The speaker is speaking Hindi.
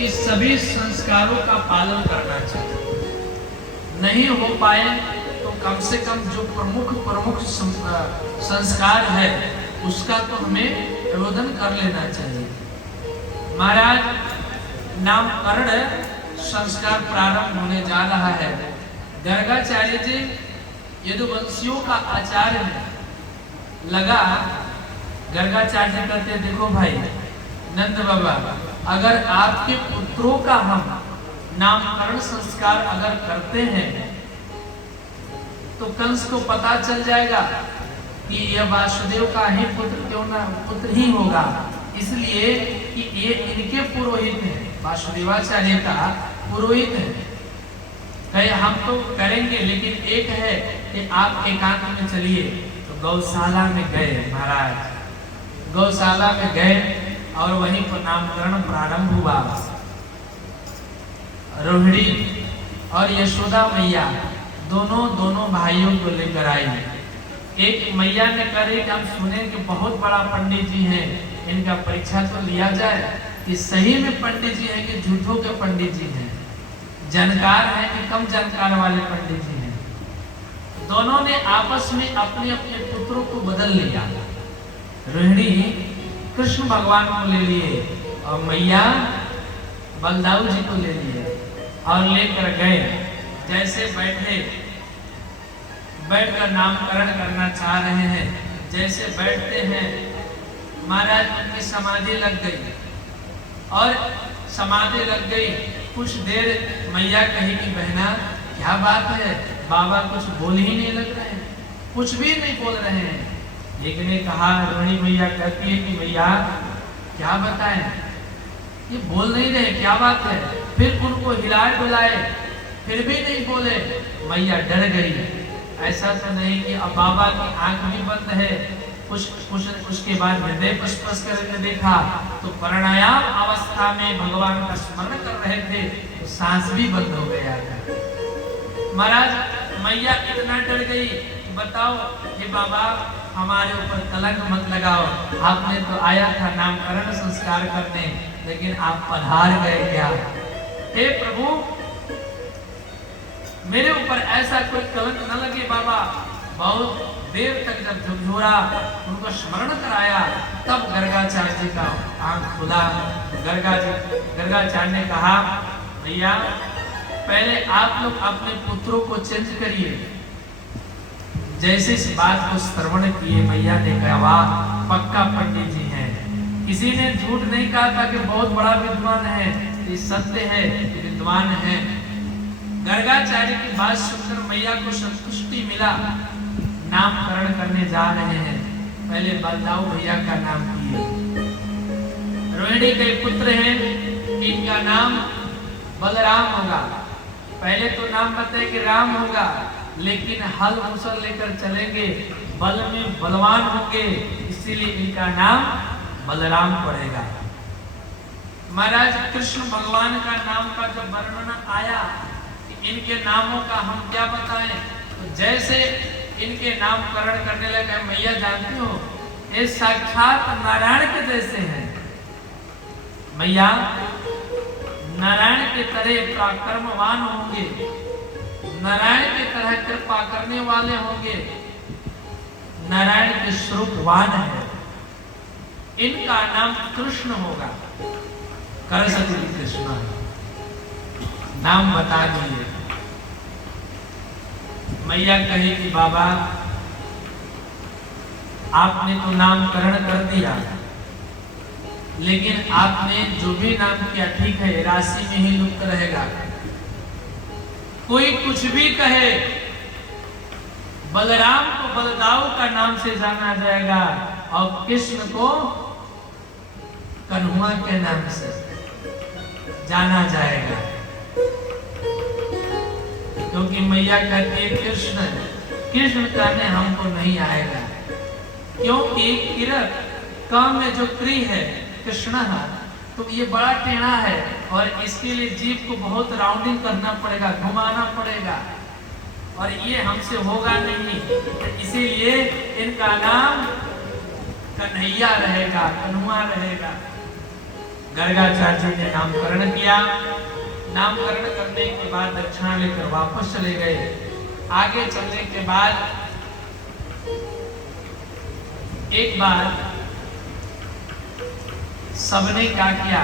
कि सभी संस्कारों का पालन करना चाहिए। नहीं हो पाए तो कम से कम जो प्रमुख संस्कार है उसका तो हमें प्रबोधन कर लेना चाहिए। महाराज, नामकरण संस्कार प्रारंभ होने जा रहा है। गर्गाचार्य जी यदुवंशियों का आचार्य है। लगा गर्गाचार्य जी कहते, देखो भाई नंद बाबा, अगर आपके पुत्रों का हम नामकरण संस्कार अगर करते हैं तो कंस को पता चल जाएगा कि यह वासुदेव का ही पुत्र क्यों ना पुत्र ही होगा, इसलिए कि ये इनके पुरोहित हैं, वासुदेवाचार्य का पुरोहित है। कहे हम तो करेंगे, लेकिन एक है कि आप एकांत में चलिए। तो गौशाला में गए महाराज, गौशाला में गए और वहीं पर नामकरण प्रारंभ हुआ। रोहिणी और यशोदा मैया दोनों भाइयों को लेकर आई। एक मैया ने कहा कि हम सुने कि बहुत बड़ा पंडित जी हैं, इनका परीक्षा तो लिया जाए कि सही में पंडित जी हैं कि झूठों के पंडित जी हैं, जानकार हैं कि कम जानकार वाले पंडित जी हैं। दोनों ने आपस में अपने अपने पुत्रों को बदल लिया। रोहिणी कृष्ण भगवान को ले लिए और मैया बलदाऊ जी को ले लिए और लेकर गए। जैसे बैठकर नामकरण करना चाह रहे हैं, जैसे बैठते हैं महाराज उनकी समाधि लग गई। और समाधि लग गई, कुछ देर मैया कही कि बहना क्या बात है, बाबा कुछ बोल ही नहीं लग रहे हैं, कुछ भी नहीं बोल रहे हैं। एक ने कहा, रोहिणी मैया कहती है कि भैया क्या बताएं, ये बोल नहीं रहे, क्या बात है। फिर उनको हिलाए डुलाए, फिर भी नहीं बोले। मैया डर गई, ऐसा तो नहीं कि अब बाबा की आंख भी बंद है। उसके बाद हृदय स्पर्श करके देखा तो प्राणायाम अवस्था में भगवान का स्मरण कर रहे थे, तो सांस भी बंद हो गया था। महाराज मैया इतना डर गई, बताओ ये बाबा हमारे ऊपर कलंक मत लगाओ, आपने तो आया था नामकरण संस्कार करने, लेकिन आप पधार गए क्या। हे प्रभु, मेरे ऊपर ऐसा कोई कलंक न लगे बाबा। बहुत देर तक जब झुरझुरा उनको स्मरण कराया, तब गर्गाचार्य जी का आंख खुला। गर्गाचार्य ने कहा, भैया पहले आप लोग अपने पुत्रों को चेंज करिए। जैसे इस बात को श्रवण किए, मैया ने कहा वाह पक्का पंडित जी हैं, किसी ने झूठ नहीं कहा था कि बहुत बड़ा विद्वान है, ये सत्य है, विद्वान है। गर्गाचार्य की बात सुनकर मैया को संतुष्टि मिला। नामकरण करने जा रहे हैं, पहले बलदाऊ भैया का नाम किए। रोहिणी के पुत्र हैं, इनका नाम बलराम होगा। पहले तो नाम बताए कि राम होगा, लेकिन हल मुसल लेकर चलेंगे, बल में बलवान होंगे, इसीलिए इनका नाम बलराम पड़ेगा। महाराज कृष्ण भगवान का नाम का जब वर्णन आया कि इनके नामों का हम क्या बताएं, तो जैसे इनके नामकरण करने लगे, मैया जानती हो ये साक्षात नारायण के जैसे हैं। मैया नारायण के तरह पराक्रमवान होंगे, नारायण की तरह कृपा करने वाले होंगे, नारायण के स्वरूपवान है। इनका नाम कृष्ण होगा। कर सकती कृष्ण नाम बता दिए। मैया कही कि बाबा आपने तो नामकरण कर दिया, लेकिन आपने जो भी नाम किया ठीक है, राशि में ही लुप्त रहेगा। कोई कुछ भी कहे, बलराम को बलदाऊ का नाम से जाना जाएगा और कृष्ण को कन्हुआ के नाम से जाना जाएगा। क्योंकि मैया कहती है कृष्ण कृष्ण कहने हमको नहीं आएगा, क्योंकि किरत काम में जो क्री है कृष्ण है, तो ये बड़ा टेढ़ा है और इसके लिए जीभ को बहुत राउंडिंग करना पड़ेगा, घुमाना पड़ेगा, और ये हमसे होगा नहीं। इसीलिए इनका नाम कन्हैया रहेगा, कन्हुआ रहेगा। गर्गाचार्य जी ने नामकरण किया। नामकरण करने के बाद दक्षिणा लेकर वापस चले गए। आगे चलने के बाद एक बार सबने क्या किया,